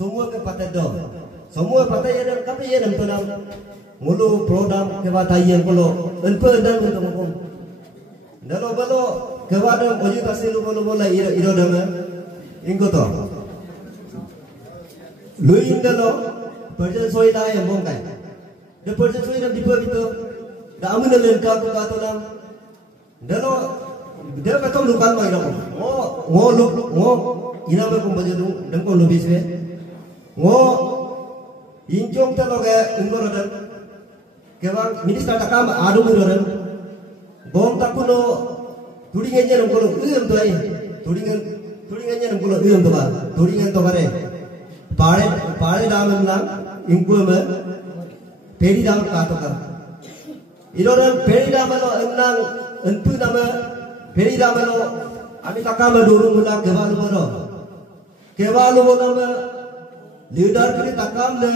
semua ke patah do, semua patah ya dan kape ya dan tenang, mulu program ke patah yang kalau enper dan untuk ngomong, dalam balo ke patah oji tasih lu balo bola iro dana, ingko to, lu indalo perjalanan soal dah yang bongkai, the perjalanan soal yang dibuat itu, dah amun dalam kaku katulang, dalam dia kata lukan mai dong, ngo ina me kum baju dong, dan ko lobis me, ngo injong telo ke ungor dan, kebang minister takam adu miroran, bom takuno turingannya nong ko uyam tu ay, turingannya nong ko uyam tu ba, turingan tu kare, pare dalam lang, ingku me, peri dalam kata kan, iroran peri dalam lo enang entu nama peri dalam lo, ami takam dorong mula kewalu nama leader kini takam le,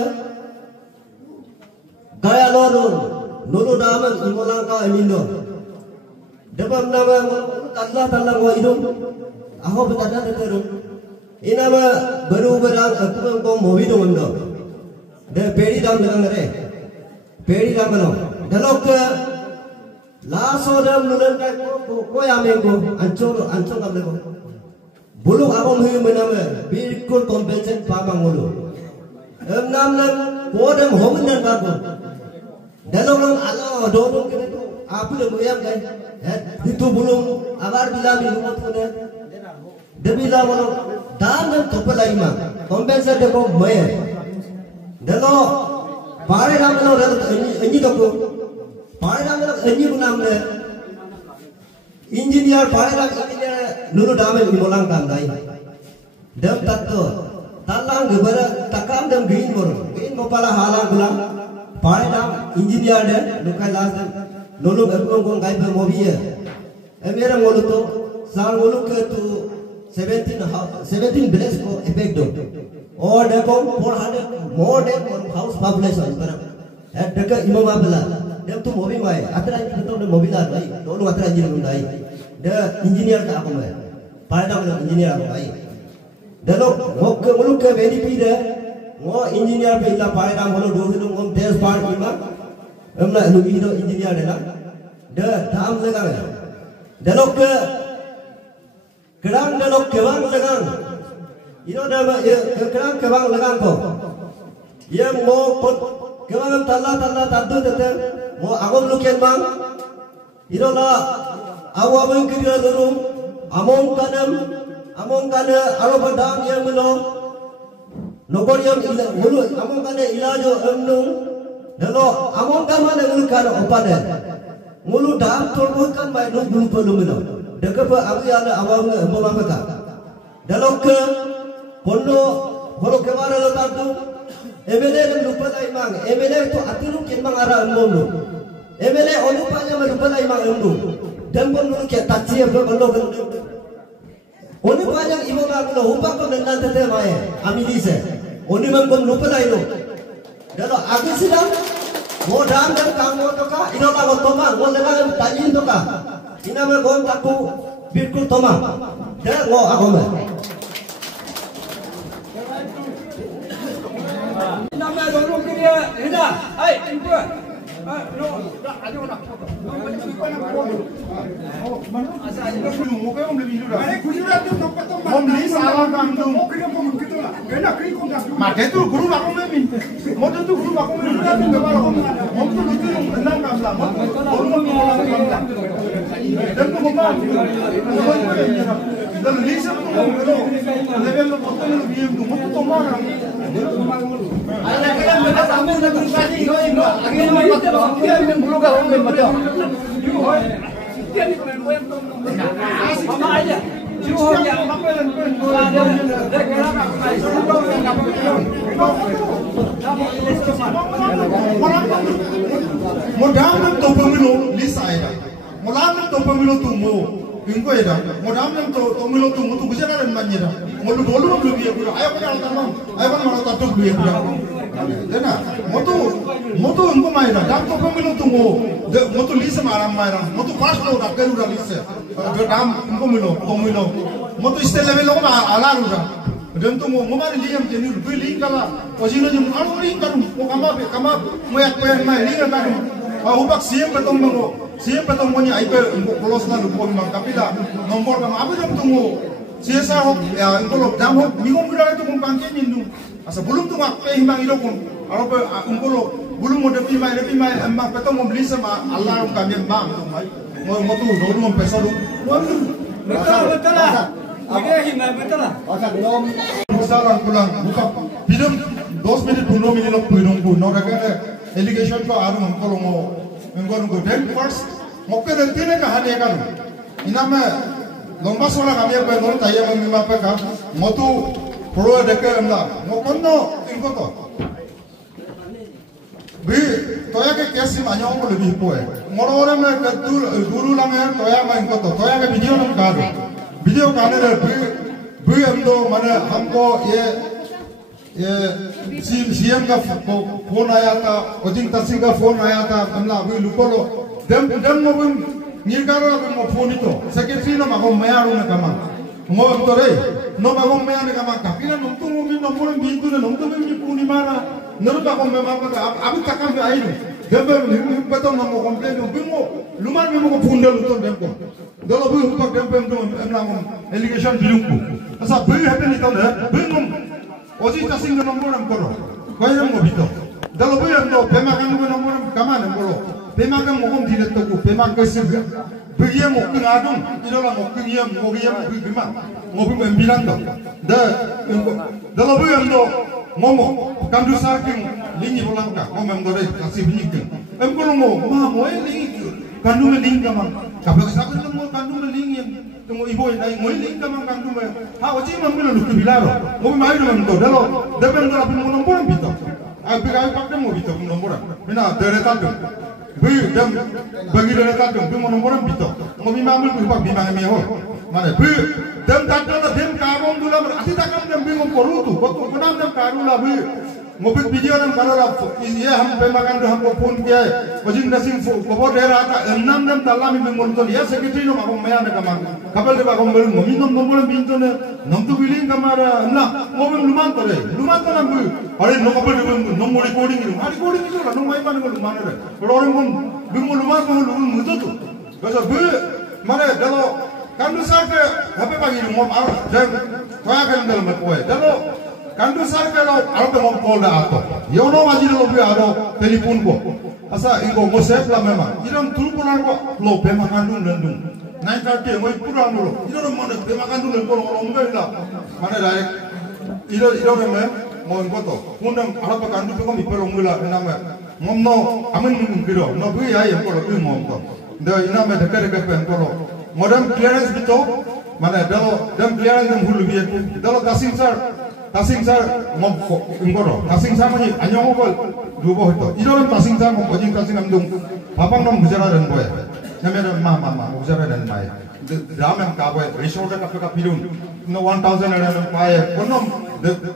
gaya lorong, nolo dalam imolang ka emindo, depan nama Allah talang wa idum, aku bertanda terus, ini nama baru berang aku mengkau mobil dong endo, deh peri dalam dengan re, peri dalam lo, dalam ke last order nulen kai ko ya mengko ancol ngamle ko bulu abang hui menama bilkul compensate pamang mulu nam kodam homun dan bago dalam lang ala dorong kene tu apu le moyam kai itu bulu abar bila mi rumot kone debila mono dan topalai ma compensate ko moye dalo pare nam lo enyi to ko pare nam lo enyi bunam le engineer pare nam engineer nuru dame imolang kam dai dem tatto talang gebara takam dem green mo pala halang gula pare nam engineer de lukai las nulu gong gai pe mobiye emera molu to sal molu ke tu 17 village ko effect do or de ko 400 more than one house population bara at deka imama bela dem tu mobi mai atra ni to de mobila dai donu atra ni dai de engineer ka ako mai pare nam engineer ako mai de lo mok muluk ke BDP de ngo engineer pe ila pare nam holo do hidu ngom des par ima emla lu hidu engineer de na de tham lega de lo ke kerang de lo kewang legang ino de kerang kewang legang ko ye mo pot kewang talla taddu de mo agom lu ken bang ino la awam kiriya dulu among kana alo badam yang melo nokor yang ila mulu among kana ilajo emnu dalo among kana mulu kana opade mulu dam tolbu kan mai no bulu pelu melo dekapa awi ala awam memaka dalo ke ponno holo kewara lo tadu emele lupa dai mang emele to atilu ken mang ara emnu emele onupanya lupa dai mang emnu dan pun mulu ke tachi apa kalau oni panjang ibu kalau upah kau nanti tete mai amili se oni mangkon lupa dah itu dalam aku sedang modal dan kamu tu kah ino lagu toma mo lelang tajin tu kah ina mangkon taku bilkul toma dah mo aku mah nama dorong dia ina ay impu no ayo nak Mate tu guru aku memi, motor tu guru aku memi, tapi memang aku motor tu enam kamla, motor kamla. Dan tu mama, dan lisa tu level motor tu biar tu motor tu mana? Ada kita mereka sambil nak berkasi, ino, akhirnya mereka kita guru kau memi macam. Mama aja. Modal to pemilu lisa ida. Modal to pemilu tumu. Ingko ida. Modal to pemilu tumu tu bisa kan manjira. Modu dulu belum dia pura. Ayo kita tanam. Ayo kan mana tatuk dia pura. Dena. Motu ingko maira. Dam to pemilu tumu. Motu lisa maram maira. Motu fast lo dak keru lisa. Dam ingko milu. Motu istel level lo ma ala ruja. dan tu mau mana liam jenis bui ling kala ojina jum alu ling kan mo kama mo yak ko mai ling kan ubak siam betong mo nya ipe polos na lupo mang kapila nomor kama apa jam tunggu siasa hok ya ingkolo jam hok mingom gura tu kong pangke nindu asa belum tu mak pe himang ilo kong aro pe ingkolo belum mo depi mai emang betong mo beli sama Allah kami bang tu mai mo tu dulu mo pesaru betul lah. Ini himang betul lah. Salah pulang buka bidung 2 minit 15 minit lok bidung pun no raga allegation ko aru ngkolo mo then first mokke tine kahani kan iname lomba sola kami apa non taya mama pa ka motu pro deke amla mokonno inkoto bi toya ke kesi manyo ko lebih poe ngoro me kadul guru lange toya ma inkoto toya ke video kane भी हम तो माने हमको ये सीएम का फोन आया था अजिंग तसिंग का फोन आया था हमला अभी लुकोलो दम मोबिम निर्कारो मो फोन इतो सेक्रेटरी नो मागो मेयारो ने कमा मो हम तो रे नो मागो मेया ने कमा कापिना नंतु मोबिम नंबर बिंदु ने नंतु बिंदु पूनी मारा नरु मागो मेमा का अभी तक हम आई दम बेतो नमो कंप्लेन बिमो लुमान मेमो को फोन दल तो दम को दलो भी हुक दम बेम तो हमला एलिगेशन बिलुको asa bui happen ito na bui ngom oji tasing na nomor am koro kaya mo bito dalo bui am do pema kan mo nomor am kama na koro pema kan mo kom dilet to ko pema ka se bui ye mo kun adum ilo la mo kun ye mo bui bima mo bui am bilang do da dalo bui am do mo kandu sarking lingi bolangka mo mem do re kasi binik am koro mo ma mo e lingi kandu me ling kama kapag sa kan mo kandu me lingi tunggu ibu ini ngoiling kamang kandu me ha oji mamilo luku bilaro ngobi mai do mento dalo deben do apin nombor bito abi kai pakde mo bito nombor mina dere tatu bi dem bagi dere tatu bi mo nombor bito ngobi mamul bi pak bimang me ho mane bi dem tatu na dem kamong dula ati takam dem bi ngom koru tu botu kunam dem karula bi ngobi video nam karala ye ham pe makan do हमको फोन किया है वजिंग नसिंग खबर दे रहा था एमनाम नम तल्ला में बिंगोल तो ये सेक्रेटरी नो माको मया ने कमा कबल दे माको मल मोमिन नम नम बिन तो ने नम तो बिलिंग कमारा ना मोबिम लुमान तो नम बु अरे नो कबल दे नम रिकॉर्डिंग नो नो माई मान को लुमान रे रोरे मम बिंगोल लुमान को लुमान मुतो तो बस बु माने दलो kandu sarke hape pagi mom ar dem toya kan dal me poe dalo kandu sarke lo alpe mom call da ato yono maji lo bi ado telepon ko asa ingo mo sep la mema iram tulpulan ko lo pe makandu nandung 9:30 ngoi pura lo iro mo ne pe makandu len ko lo ngai la mane direct iro me mo ngoto kundam alpe kandu ko mi pe lo ngula nama mom no amen ngiro no bi ai ko lo bi mom to de ina me de kere pe ko lo modern clearance bito mana dalo dem clearance dem hulu biye dalo tasing sar mom ngoro tasing sar mani anyong bol dubo hoto iron tasing sar mom bojing tasing amdung papang nom mujara dan boy namera mama mujara dan mai ramam ka boy resort ka pirun no 1000 and pae konom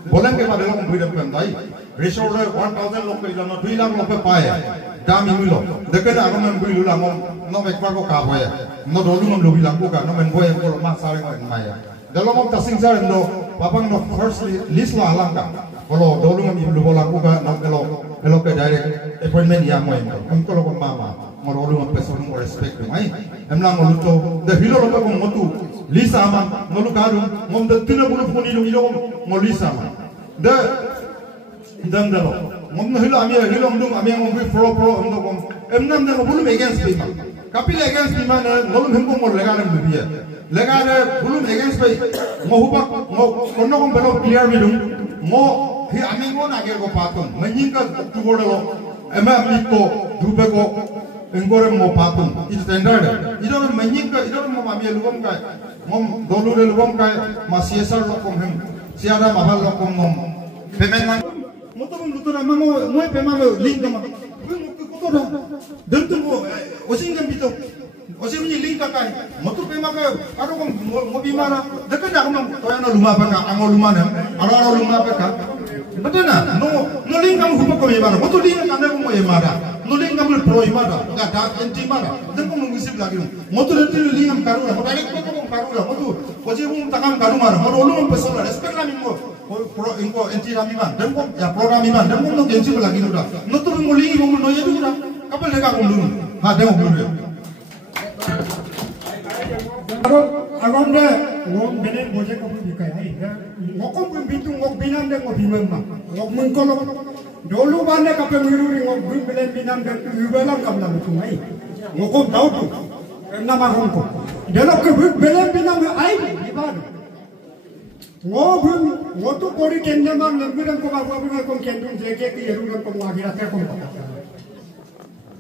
bolen ke padelo kom bidam pem dai resort 1000 lok ke no 2 lakh lok pae dami milo dekena agam bilu la mom no bekwa ko ka boy no dolu ngom lobi lang ko ka no men boy ko ma sare ko mai dalo mom tasing sar no papang no first list la alanga kalau dolu ngom ibu bolang ko ka no elo ke direct appointment ya moy am ko ko mama mo dolu ngom person mo respect mai em lang mo to the hilo lo ko motu lisa ma mo lu karu mom de tina bulu phoni lu ilo mo lisa ma de dan dalo mom no hilo ami hilo ndung ami ngom bi pro am do kom em nam de bulu against me kapil against me man mo lu hemko mo lega nem biya lega de bulu against me mo hupak mo konno kom belo clear mi dum mo hi ami ngo na ger ko paton manjing ka tu bodalo ema mi ko dupe ko engore mo paton is standard idor manjing ka idor mo mami lugom ka mom dolu re lugom ka ma csr lo kom hem siara mahal lo kom mom pemen nang mo to mo lutura mo mo pema mo link ma ko to dan tu mo osing gam bito osing ni link ka kai mo to pema ka aro kom mo bimara dekat na kom to yana luma pa ka angol luma na aro luma pa ka betul na no link kamu hukum ko bimara mo to link ka na mo yemara nuling ngambil pro imada enggak dak enti mada dan kong ngisip lagi motor itu lingam karula mo dalik ko kong karula mo tu koji mong takam karumara mo ulung pesora respect lami mo pro inko enti lami man dan kong ya program iman dan kong nong enti lagi nuda notur mo lingi mo no yedu da kapal lega kong lung ha demo bulu agam de ngom benen boje ko bi kai ai ngokom pun bitu ngok binam de ngok bimem ma ngok mun ko dolu bande ka pe miruri ngok bin belen binam de ubelam kam na tu ai ngokom dau tu na ma ngom de lo ke belen binam ai iban ngobun ngotu pori kenne ma ngambiran ko ba ko kendun jeke ki yeruran ko agira te ko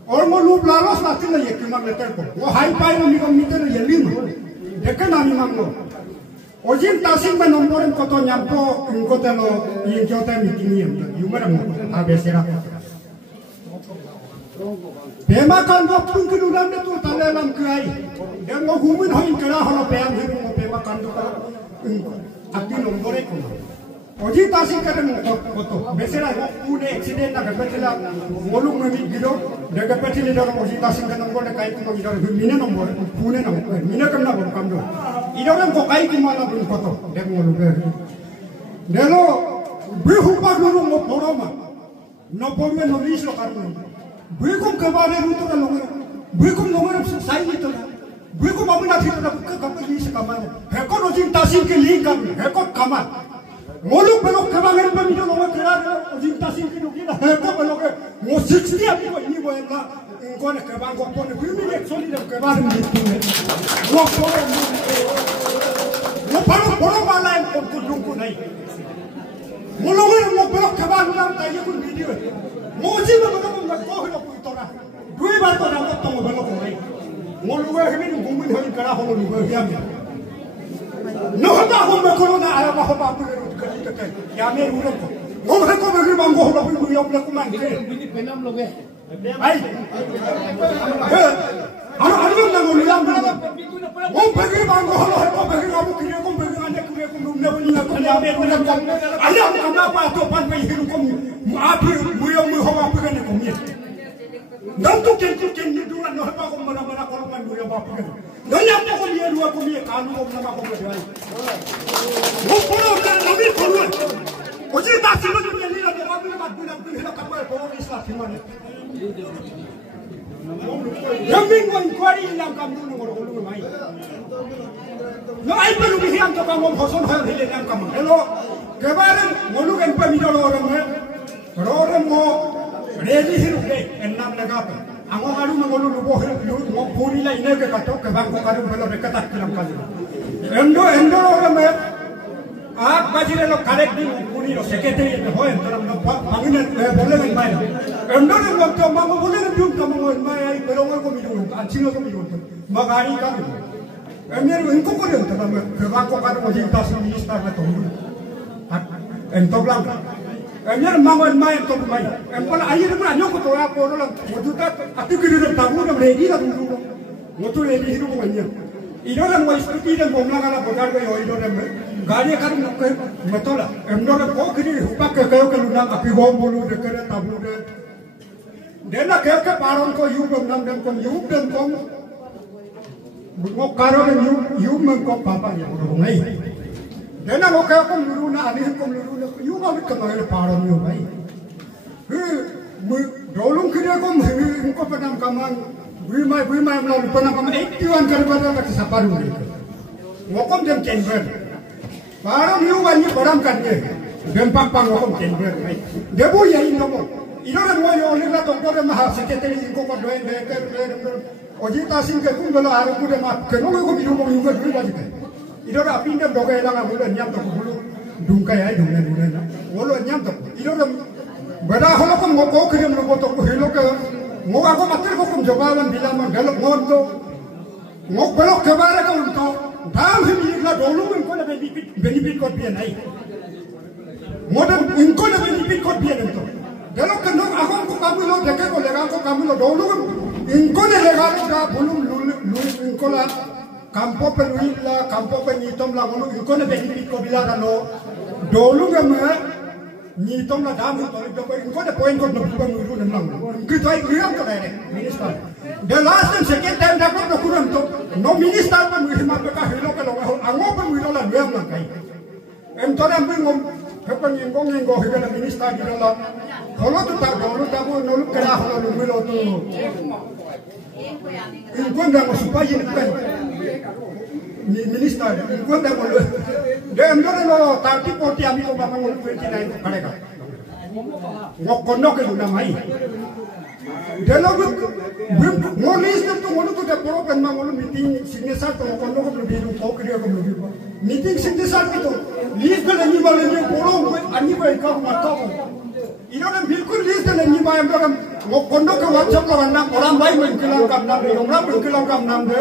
और वो लूप लालोस लाती ना ये क्यों मांगते हैं को वो हाई पाई में निकम मीटर ये लिम देखे ना नहीं मांगो और जिन तासिक में नंबर इनको तो न्यापो इनको तो लो ये जो तो मीटिंग ही है यूमर हम आगे से रहा बेमा कान वो पुंग के लुलाम ने तो ताले लम क्याई दें वो घूमन हो इनकरा हो लो बेम ही वो बेमा कान तो अपनी नंबर एक को Oji tasik kata moto, besera une accident na kapetila, molung mami gido, de kapetila dor oji tasik kata ngone kai ko gido, mina nomor, une na, mina kamna bon kamdo. Idoran ko kai ki mala bun koto, de molu ber. Delo bihu pa luru mo poroma. No porwe no rislo karno. Bihu kabare ruto na longa. Bihu longa sai nito. Bihu mamuna thito na kapeli se kamano. Heko no jin tasik ke link kam, heko kamal. Moluk belok kebangan pemilu orang kelar cinta singkir kita heko belok mo 60 api ko ini boleh lah engkau nak kebang kau pun bumi ni solid kebang ni tu mo poro mo poro mana yang kau kudung kau naik moluk mo belok kebang dalam tadi pun video mo jiwa belok kau hidup itu orang dua bar kau dapat tahu belok kau naik moluk ini bumi ni hari kerah moluk yang no haba ko me corona ala ma haba ko ya me ulo ko mo he ko me bang ko haba ko yo ko man ke bini penam loge ai ana na mo lam mo pe bang ko haba ko pe ko mo kire ko pe ane kure ko ne bani na ko ya me ko na ala ko na pa to pan me hiru ko mo api mo yo mo haba ko ne ko mi dan to ken ni dura no haba ko mara ko man mo yo ba ko Nanya apa kau lihat dua kau lihat kalu kau nama kau berdua. Kau pernah kan nabi pernah. Kau jadi tak siapa tu yang lihat orang tu mat bulan tu hilang kapal kau Islam di mana? Jamin kau inquiry hilang kamu ni orang orang mai. No ay perlu hilang tu kamu hoson hal hilang kamu. Hello, kemarin malu kan pemilu orang mau ready hidup deh enam negara. Anggo kalu mangolu lubo mo puri la ine ke kato ke bangko kalu belo dekat kilam kali. Endo orang me aap bajile lo kalek di puri lo sekete ye ho entar no pangine bole ngai mai. Endo ne mo to mango bole ne bium kamu ngai mai ai belo ngai ko midu anchino ko midu. Magari ka. Emir inko ko le entar ke bangko kalu mo jinta su minister na to. Ento blanca. Emir mangon mai to mai. Empala ayer pun anyo ko to ya ko lo moduta ati kiri de tabu na ready la dulu. Motu ready hidu ko anya. Idoran mo istuti dan bomla kala bogar ko idoran me. Gari kan ko matola. Emdora ko kiri upak ke kayo kaluna api gom bolu de kere tabu de. Dena ke paron ko yu bom nam dem ko yu dem ko. Mo karo de yu men ko papa ya ro ngai. Dena mo kaya kong lulu na anihin kong lulu na yung gamit ka mga paron yung ay. Dolong kaya kong hihin ko pa ng kamang buimay mlalu pa ng kamang 81 karibata na sa paron dito. Ngokong dem chamber. Parang yung ganyan parang kanya. Dem pang ngokong chamber. Debu yahin mo. Inoran mo yung ulit na doktor na maha secretary ko pa doon. Oji tasing ke kung dala araw ko dem kenong ko binumong yung gano'n ba Idora pindam doga elang amulan nyam to bulu dungkai ay dungna na wolo nyam to idora bada holo ko ngoko krim no to ko helo ka ngo ako matir ko kum jawaban bilaman galok ngonto ngok belok kabara ka unto dam himi la dolu ko na benefit ko bien ay modam ko na benefit ko bien to galok ka no ako ko kamulo deke ko lega ko kamulo dolu ko na lega ka bulum lu ko la Kampo penuila, kampo penitom lang, ano, ikaw na benefit ko bilang ano, dolo nga mga, ni tong na dam to to ko de point ko no ko mu ru nam lang ku thai riam to dai minister the last and second time da ko ku ram to no minister pa mu ma ka helo ka lo ango pa mu lo la riam lang kai em to ram ngom hepan ngong ngo he ka minister di lo holo to ta ko no lu ka holo lu mi lo to in ko supaya ni kan minister ko da mo de andore lo tarti poti ami ko baba mo 29 kadega ngokkono ke na mai de lo mo list to mo to de problem ma mo meeting signature to ngokkono ko bi lu ko kriya ko bi meeting signature to list de ni ma le ni poro ani ko ka ma to इन्होंने बिल्कुल लिस्ट नहीं माया हम लोग वो कोंडो के WhatsApp का नाम orang baik mengkilang kam nam de orang mengkilang kam nam de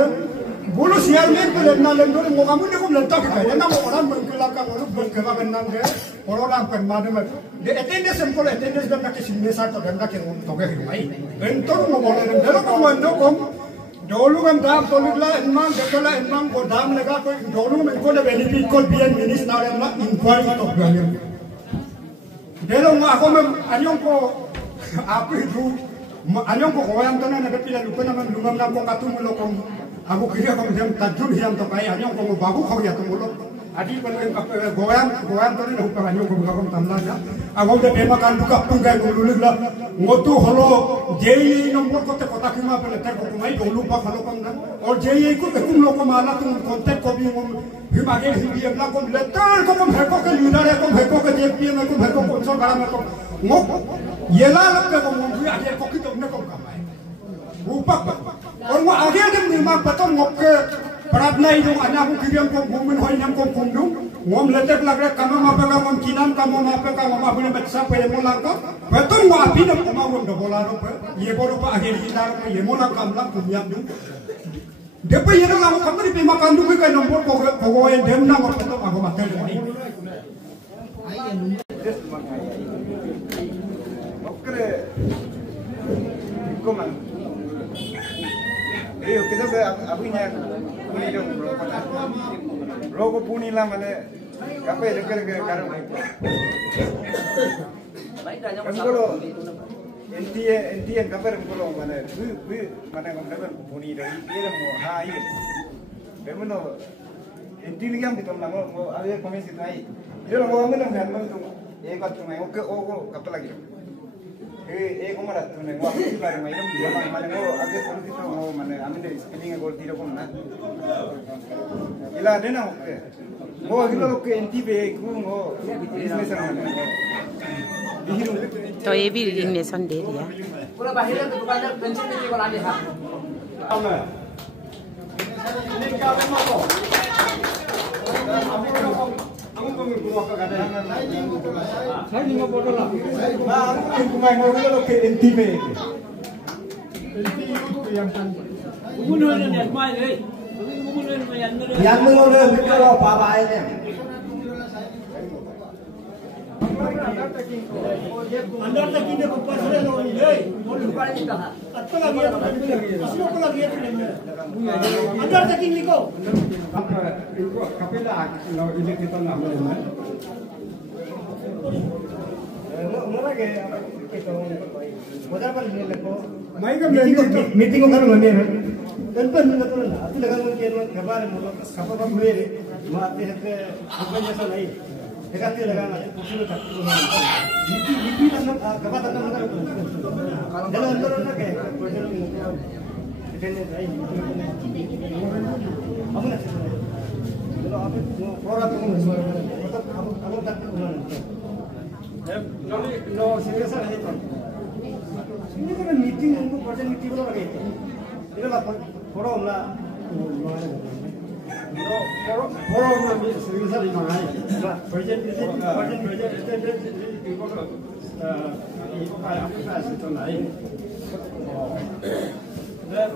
bulu sial men ko len na len do mo kamu de ko len ta ka na mo orang mengkilang kam lu mengkilang kam nam de orang kan ma de attendance ko attendance da ke sinne sa to da ke to ke mai entor mo mo len de ko mo ndo ko dolu kan dam to la enman de ko la enman ko dam lega ko dolu men ko de benefit ko bien minister na inquiry to galian Delo mo ako anyong ko ako itu anyong ko koyam tanan na pila lupa naman lumam na ko katumulo ko ako kaya ko jam tajul hiyam to kay anyong ko babu ko ya tumulo adi ko goyam tanan na ko anyong ko ko tamla na ako de tema kan duka pungay ko lulugla ngotu holo jei nomor ko te kota kima pele ter ko mai dolu pa holo kam na or jei ko kum lo ko mala tum contact ko bi Himage hibiam la kom letter ko heko ke leader ko heko ke JPM ko heko ko so gara ko ngok yela lak ko mo bi age ko ki to ne ko kamai upak or mo age dem ni ma patom ngok ke pradna ido ana ko kibiam ko mumen hoy nam ko kumdu ngom letter lagre kam ma pa ka mom kinam kam ma pa ka ma bune batsa pe mo la ko patom mo api nam ko ma won do bola ro pe ye boru pa age leader ko ye mo la kam la ko yam du Depois ele lá o campo de makan du ke nombor ko en dem na ko to ako matel ni okre koman kita be abunya puni dong rogo puni la mane kape deker ke karang kalau NTN kabar kalau mana mana kabar puni dari dia mau hai bagaimana NTN yang kita mau ada komisi itu ai dia mau ambil yang mana tu kat tu mai oke kapal lagi mana tu mai wah ini baru mai dia mana mau agak polisi tu mau mana ambil dari spelling agak tidak pun na ila ada na oke mau agak oke NTN ku mau business mana तो ये भी रिकग्निशन दे दिया पूरा बाहर तो दुकानदार पेंशन नहीं बना दे हां ini kamu mau aku mau buat apa kada saya ni mau bodoh lah aku mau kalau ke NTB yang kan umun ni mai deh umun ni yang mana kalau papa aja अंदर तक इन्हें ऊपर से लो ये और ऊपर नहीं कहा अच्छा लग गया किसी को लग गया अंदर तक इन्हें को इनको कपिला लो इन्हें कितना नाम है मोरा के तो उधर पर ले लो मैं कब मीटिंग को करूंगा मैं तंत्र में तो अति लगा मुझे खबर खबर हुए माते हैं कि अपन जैसा नहीं Dekat lagana kursi tak turun. Di dalam kapan tak mana dalam turun nak ke? Attendance ai. Amun nak. Kalau apa orang tu semua. Amun tak turun. No serius ada itu. Ini kan meeting untuk person meeting boleh lagi. Ini lah forum lah. Forum ni serius ada mana? Project itu aplikasi itu lain. Dan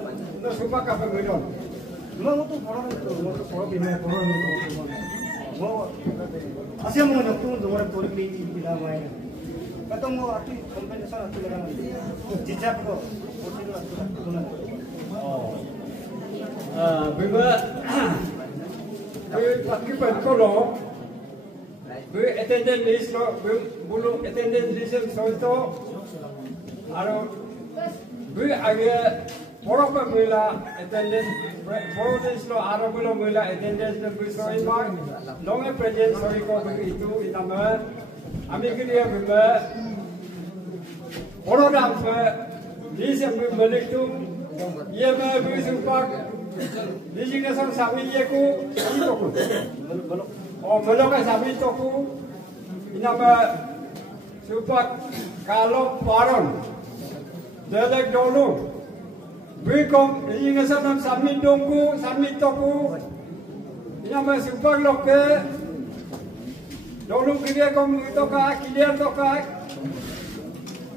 suka kafe berion. Memang itu forum ini forum itu. Mau asyik mau nak tu orang torik di dalam mana. Kata mau arti compensation arti lagana. Jejak ko, kursi tu arti guna. Bila pakai pen kalau attendance list lo bulu attendance list soito aro age poroka mila attendance list lo aro bulu mila attendance lo soima long present sorry ko itu inama ami kiriya bima program pe list yang balik tu ye me supak designation sabi ye ko itu ko oh meloka sabi toku inama supak kalau paron delek dulu bikom designation sabi dongku sabi toku inama supak loke dulu kiri kom toka kilian toka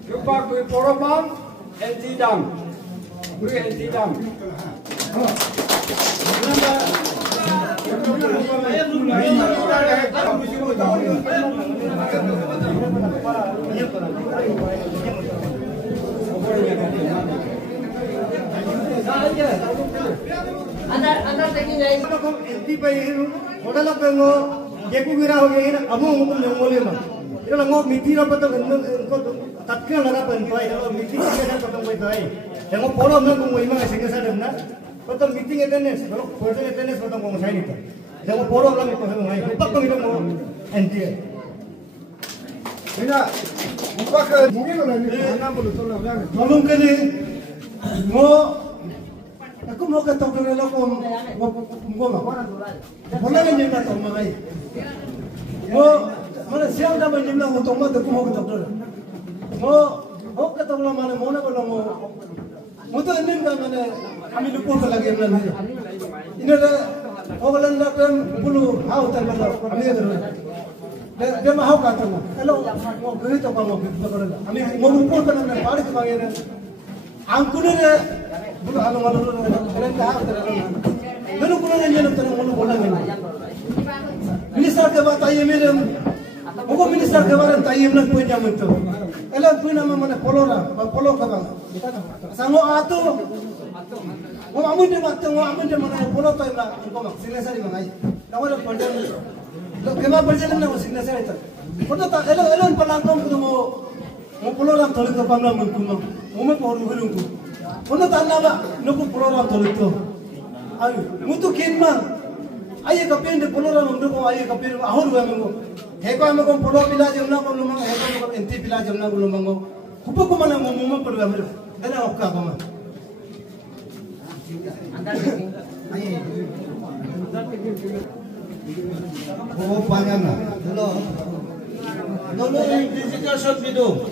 supak bi poromam entidam bi entidam Anda taking guys. Kalau enti bayi, modal apa ngo? Jeku kira ho gaya, amu ngomong ngomong mah. Itu lah ngomong miti apa tu? Engkau takkan laga penpai. Kalau miti kita potong penpai. Yang pola ngomong ngomong mana sehingga saya dengar. Potong meeting attendance. Kalau person attendance potong ngomong saya ni. Yang pola ngomong itu ngomong saya. Lepas tu kita ngomong enti. Ina, bukan mungkin orang ni anak boleh tolong orang. Tolong kali, aku mau ke toko ni lo kom apa? Boleh ni jembat toko mai. Mana siapa dah menjembat toko mai, aku mau ke toko. Mau ke toko mana mana boleh mau tu ini mana kami lupa lagi mana. Ini dah orang nak bulu hau terbalau kami ada. Dia mahu kata mo, kalau mau beri tu mau beri tu kalau kami mau lupa kan nak pakai sebagai ni. Angku ni bulu halu malu orang dah terlalu. Lalu kalau ni nak terlalu malu bola ni. Minister ke bawah tayem ni, muka minister ke bawah tayem nak punya itu. Elang punya mana polo kabang. Sango atu, mau amun dia mana polo tayem lah, muka mak sinesari mangai. Kawan pandai. Kema berjalan na usin na saya itu. Kota tak elon pelangkong tu mau pulang tolik tu pamla mengkumam. Mau perlu belum tu. Kota tak nama nuku pulang tolik tu. Ayu, mutu kinma. Ayah kapin de pulang mengdu ko ayah kapin ahur gua mengko. Heko ame ko pulang pila jamna ko lumang heko ko enti pila jamna ko lumang ko. Kupo ko mana mau perlu ambil. Dana okka ko man. Oh banyak lah. Lalu digital shot video,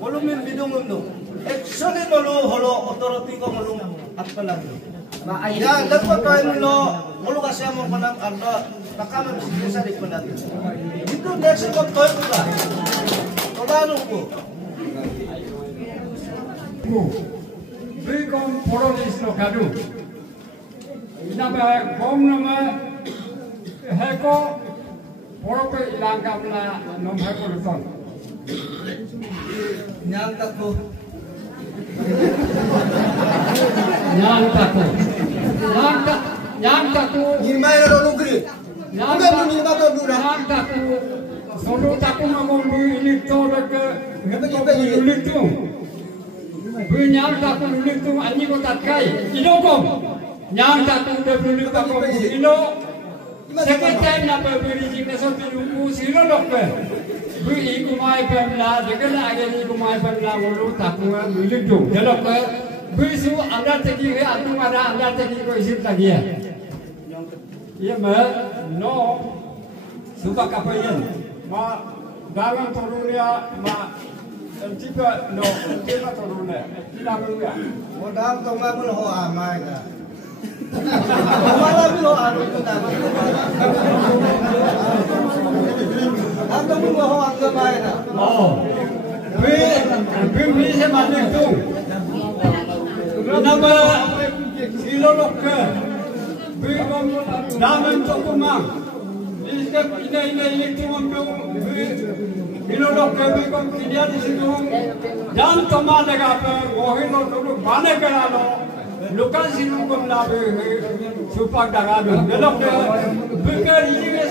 volume video mendo. Actually lalu authority ko malu apa lagi. Ya, dapat tayo lo, malu kasi mo panang anda, nakama bisa di penat. Itu next ko tayo ko. Tolano ko. bikom porolis lo kadu inaba kom nama heko poroke ilang kamla nom heko luton Nyang tako. Irmai lo nugri. Nyang taku solo taku ngomong ini to ke itu nyang taku itu anjing ko tatkai idokom nyang taku de bulu taku ino second time na pe beri jing so tinuku silo lokke bu iku mai pemla degan age iku mai pemla wolu taku itu delokke bu su anda tegi ke atu ada anda tegi ko isip lagi ya iya me no suka kapayen ma dalam torunia ma tiba no tiba torunia tidak beruya Modal tong mabul ho amai ka. Mala bilo anu tu ta. Atau mo ho ang gamay na. oh bi se malik tu nama silo lokke bi kom damen tokumang iske ina itu ambil silo lokke bi kom kidia di situ jan toma daga pe mohino dulu bane kala lo lukan silo kom la be supak daga be lokke bi ke ini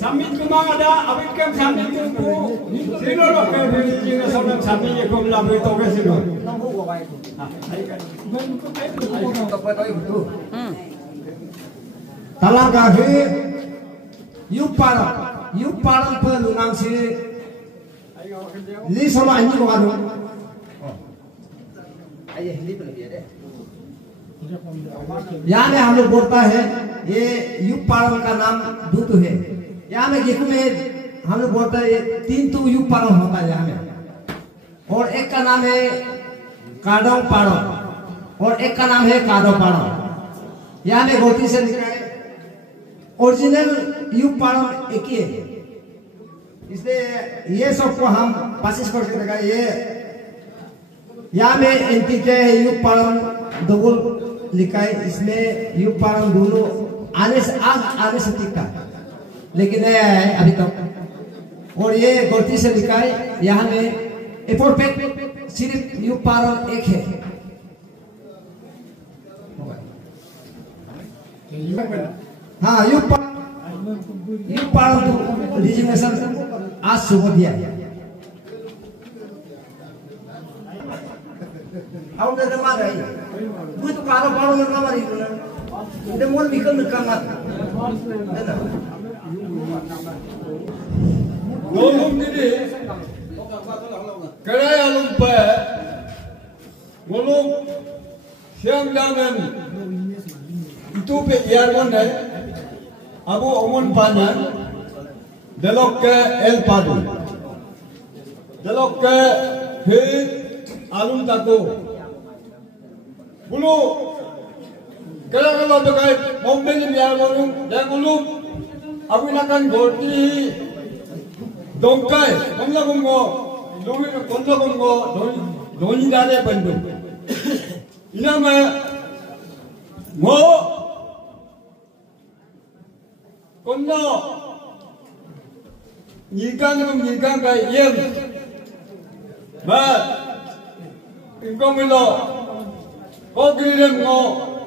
Samit kumang ada, abit kem samit tunggu. Sino lo ke beli na sa samit ye kom la beto ke sino. Talaga he yuparan penunang si li solo anji ko anu. यहाँ में हम लोग बोलता है ये युग पालन का नाम दूत है। यहाँ में गेहूं में हम लोग बोलता है ये 3 तो युग पालन होता है यहाँ में, और एक का नाम है काडों पाड़ो और एक का नाम है काडो पाड़ो। यहाँ में गलती से लिखा है ओरिजिनल युग पालन एक ही है, इसलिए ये सबको हम कोशिश करके देखा। ये यहाँ में एंटिटी है युग पालन दोगुल लिखा है, इसमें युग पालन दोनों आने से टिका लेकिन नया है अभी तक। और ये गलती से लिखा है यहाँ में सिर्फ युग पालन एक है। हाँ युग पालन रिजर्वेशन आज सुबह दिया। Aku dah marah ini. Gue tu kalau baru nama itu, dia mau bikin kamar. Ngomong gini, kerana lupa, ngomong siang jangan itu biar mana, abu omon panjang, delok ke El Padu, delok ke alun taku. Bulu, kalau berkait mobil biar orang dia bulu, aku nak gorti dongkai, konla kongo, doni dale bandu. Ina me, mo, konla, nyikan kai yem, ma, ingkong milo. Kau kirim kau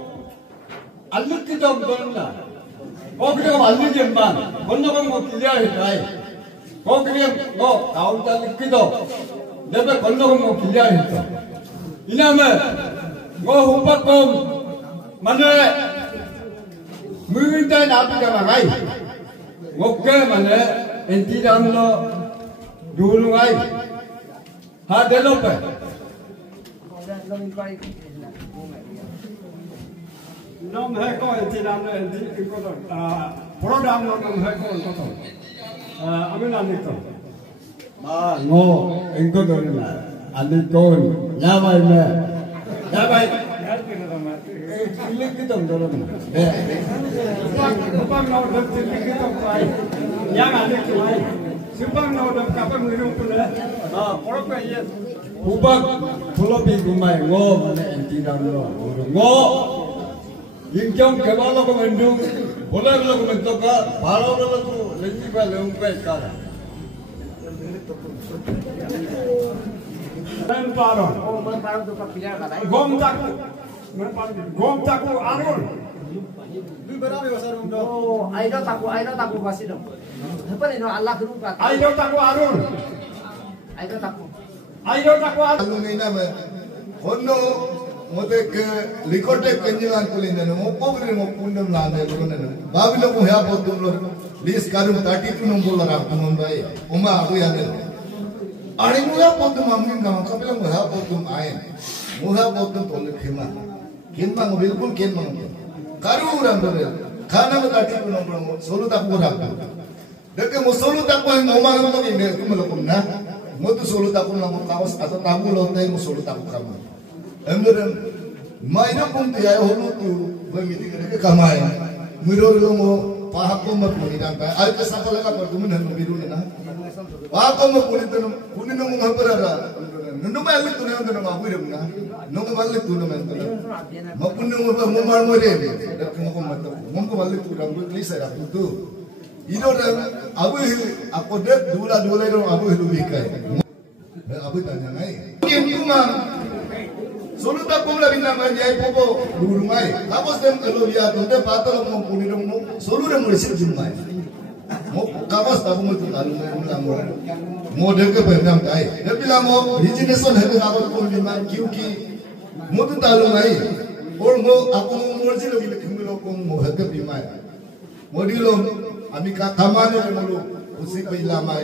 aluk kita bukan lah. Kau kirim aluk jemban, kau nak clear hitai. Kau kirim kau tahu aluk kita, lepas kau nak clear hitai. Ina me, kau humpak kau mana minta nabi kau ngai. Kau ke mana enti dalam lo dulu ngai. Ada lope. Nam hai ko enti nam enti ko program nam hai ko to amena nito ma ngo engko to na andi kon lamai me lamai ilik to to upang no dap ilik to pai yang andi to ai supang no dap kapang ngiru pula porok ye upang pulobi gumai ngo mana enti nam lo ngo Ingkang kebalo ko mendung, boleh lo ko mentoka, balo lo tu lenji ba leung pe kara. Men paro. Oh, men paro tu pakilar kada. Gom taku arun. Lu berapa besar rum? Oh, aida taku masih dong. Apa ni no Allah guru ka. Aida taku arun. Aida taku arun. Anu ni nama, kono Mote ke likote kenjilan kulina no mopogre mo pundam lande lorona no babilo ko ya botum lor lis karum 32 nombor la raktum bai uma agu ya ne ari mo ya botum amnin na kapila mo ya botum ain mo ya botum tol khema kenma mo bilkul kenma karu ram dore khana mo 32 nombor mo solu tak ko raktum deke mo solu tak ko mo ma no ni ne tum lo kum na mo to solu tak ko na mo kawas ato tabu lo tai mo solu tak ko ram Emberan, mainan pun tiada hulu tu, bermiti kerja kamai. Miro mo pahak ko mapuni dan kaya. Ay kasapa lang ako tumunan mo biru na. Pahak ko mapuni tu, punin mo maparara. Nung malik tu na yung tanong ako iram na. Nung malik tu naman tu. Mapuni mo pa mo marmore. Dati mo ko matap. Mo ko malik tu rambut lisa ako tu. Ino ram ako dek dula ro ako hilubikay. Ako tanya ngai. Kung Solo tak pun lebih nama jai popo burungai. Kapos dem kalau dia tu dia patol mau punirung mu. Solo dem mulai sih jumai. Mo kawas tabu mo talu mo model ke benam dai. Tapi lah mo origination hai ka ko lima kyunki mo tu talu ngai. Or mo aku mo morji lo gile khumilo ko mo hakka bimai. Modilo ami ka kamane mo usi pe lama